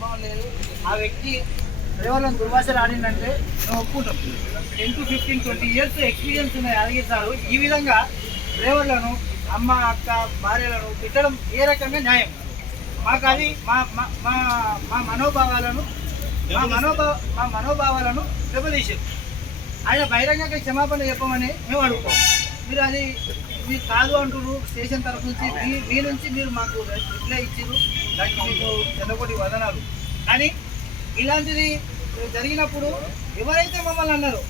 అనుభవం లేదు. ఆ వ్యక్తి డ్రైవర్లను దుర్భాషలు ఆడిందంటే మేము ఒప్పుకుంటాం. 10 to 15, 20 years ఎక్స్పీరియన్స్ ఉన్న యాదగిరి సారు ఈ విధంగా డ్రైవర్లను అమ్మ అక్క భార్యలను తిట్టడం ఏ రకంగా న్యాయం? మాకు అది మా మా మా మనోభావాలను మా మనోభావాలను దెబ్బతీసారు. ఆయన బహిరంగంగా క్షమాపణ చెప్పమని మేము అడుగుతాం. మీరు అది మీరు కాదు అంటున్నారు. స్టేషన్ తరఫు నుంచి మీ నుంచి మీరు మాకు రిప్లై ఇచ్చారు, దానికి మీకు చెన్నకోటి వదనాలు. కానీ ఇలాంటిది జరిగినప్పుడు ఎవరైతే మమ్మల్ని అన్నారో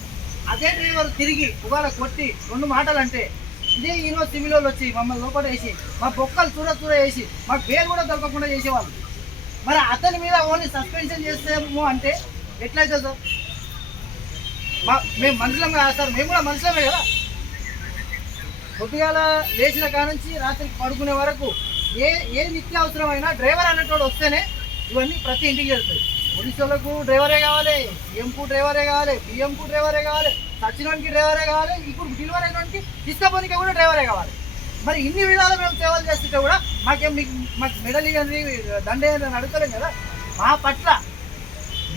అదే డ్రైవర్ తిరిగి ఇవాళ కొట్టి 2 మాటలు అంటే ఇదే ఈనో సివిలోళ్ళు వచ్చి మమ్మల్ని లోపల వేసి మా బొక్కలు చూర వేసి మాకు పేరు కూడా దొరకకుండా చేసేవాళ్ళు. మరి అతని మీద ఓన్లీ సస్పెన్షన్ చేస్తాము అంటే ఎట్లయితే సార్? మేము మనుషులం కదా సార్, మేము కూడా మనుషులమే కదా. పొద్దుగాల లేచిన కానుంచి రాత్రికి పడుకునే వరకు ఏ నిత్యావసరమైనా డ్రైవర్ అన్నట్టు వస్తేనే ఇవన్నీ ప్రతి ఇంటికి వెళ్తాయి. పోలీసులకు డ్రైవరే కావాలి, ఎంకు డ్రైవరే కావాలి, బియ్యంకు డ్రైవరే కావాలి, సచ్చినోనికి డ్రైవరే కావాలి, ఇప్పుడు డెలివరీ అయినోనికి తీసుకపోనికి కూడా డ్రైవరే కావాలి. మరి ఇన్ని విధాలు మేము సేవలు చేస్తుంటే కూడా మాకు మెడల్ ఇవ్వండి దండే అని అడుగుతలేం కదా. మా పట్ల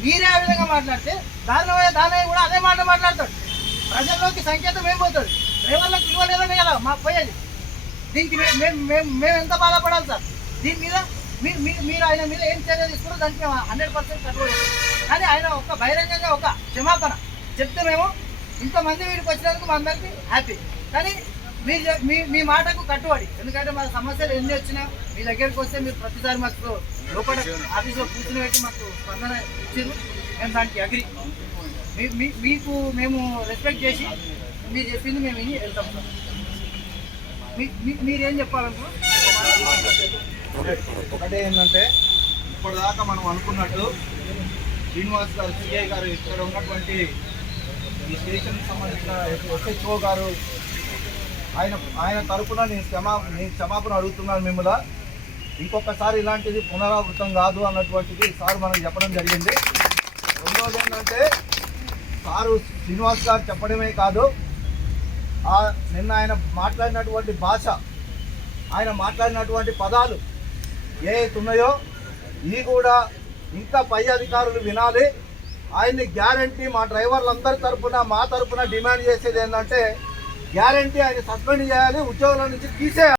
మీరే ఆ విధంగా మాట్లాడితే దాని కూడా అదే మాట మాట్లాడతాడు. ప్రజల్లోకి సంకేతం ఏం పోతుంది? డ్రైవర్లకు ఇవ్వలేదనే కదా మాకు పోయేది. దీనికి మేము ఎంత బాధపడాలి సార్? దీని మీద మీరు ఆయన మీద ఏం చర్య తీసుకున్నారో దానికి 100% కట్టుబడి. కానీ ఆయన ఒక బహిరంగంగా ఒక క్షమాపణ చెప్తే మేము ఇంతమంది వీడికి వచ్చినందుకు మా అందరికీ హ్యాపీ. కానీ మీ మాటకు కట్టుబడి, ఎందుకంటే మా సమస్యలు ఎన్ని వచ్చినా మీ దగ్గరికి వస్తే మీరు ప్రతిసారి మాకు లోపల ఆఫీస్లో కూర్చుని పెట్టి మాకు స్పందన ఇచ్చారు. మేము దానికి అగ్రి. మీకు మేము రెస్పెక్ట్ చేసి మీరు చెప్పింది మేము విని వెళ్తాం సార్. మీరేం చెప్పాలనుకున్నాం? ఒకటే ఏంటంటే ఇప్పటిదాకా మనం అనుకున్నట్టు శ్రీనివాస్ గారు సిఐ గారు ఇక్కడ ఉన్నటువంటి ఈ స్టేషన్కి సంబంధించిన ఎస్హెచ్ఓ గారు ఆయన తరఫున నేను క్షమాపణ అడుగుతున్నాను మిమ్మల్ని. ఇంకొకసారి ఇలాంటిది పునరావృతం కాదు అన్నటువంటిది సార్ మనకు చెప్పడం జరిగింది. రెండోది ఏంటంటే సారు శ్రీనివాస్ గారు చెప్పడమే కాదు, నిన్న ఆయన మాట్లాడినటువంటి భాష, ఆయన మాట్లాడినటువంటి పదాలు ఏవైతే ఉన్నాయో ఇవి కూడా ఇంకా పై అధికారులు వినాలి. ఆయన్ని గ్యారంటీ మా డ్రైవర్లందరి తరఫున మా తరఫున డిమాండ్ చేసేది ఏంటంటే గ్యారంటీ ఆయన సస్పెండ్ చేయాలి, ఉద్యోగుల నుంచి తీసేయాలి.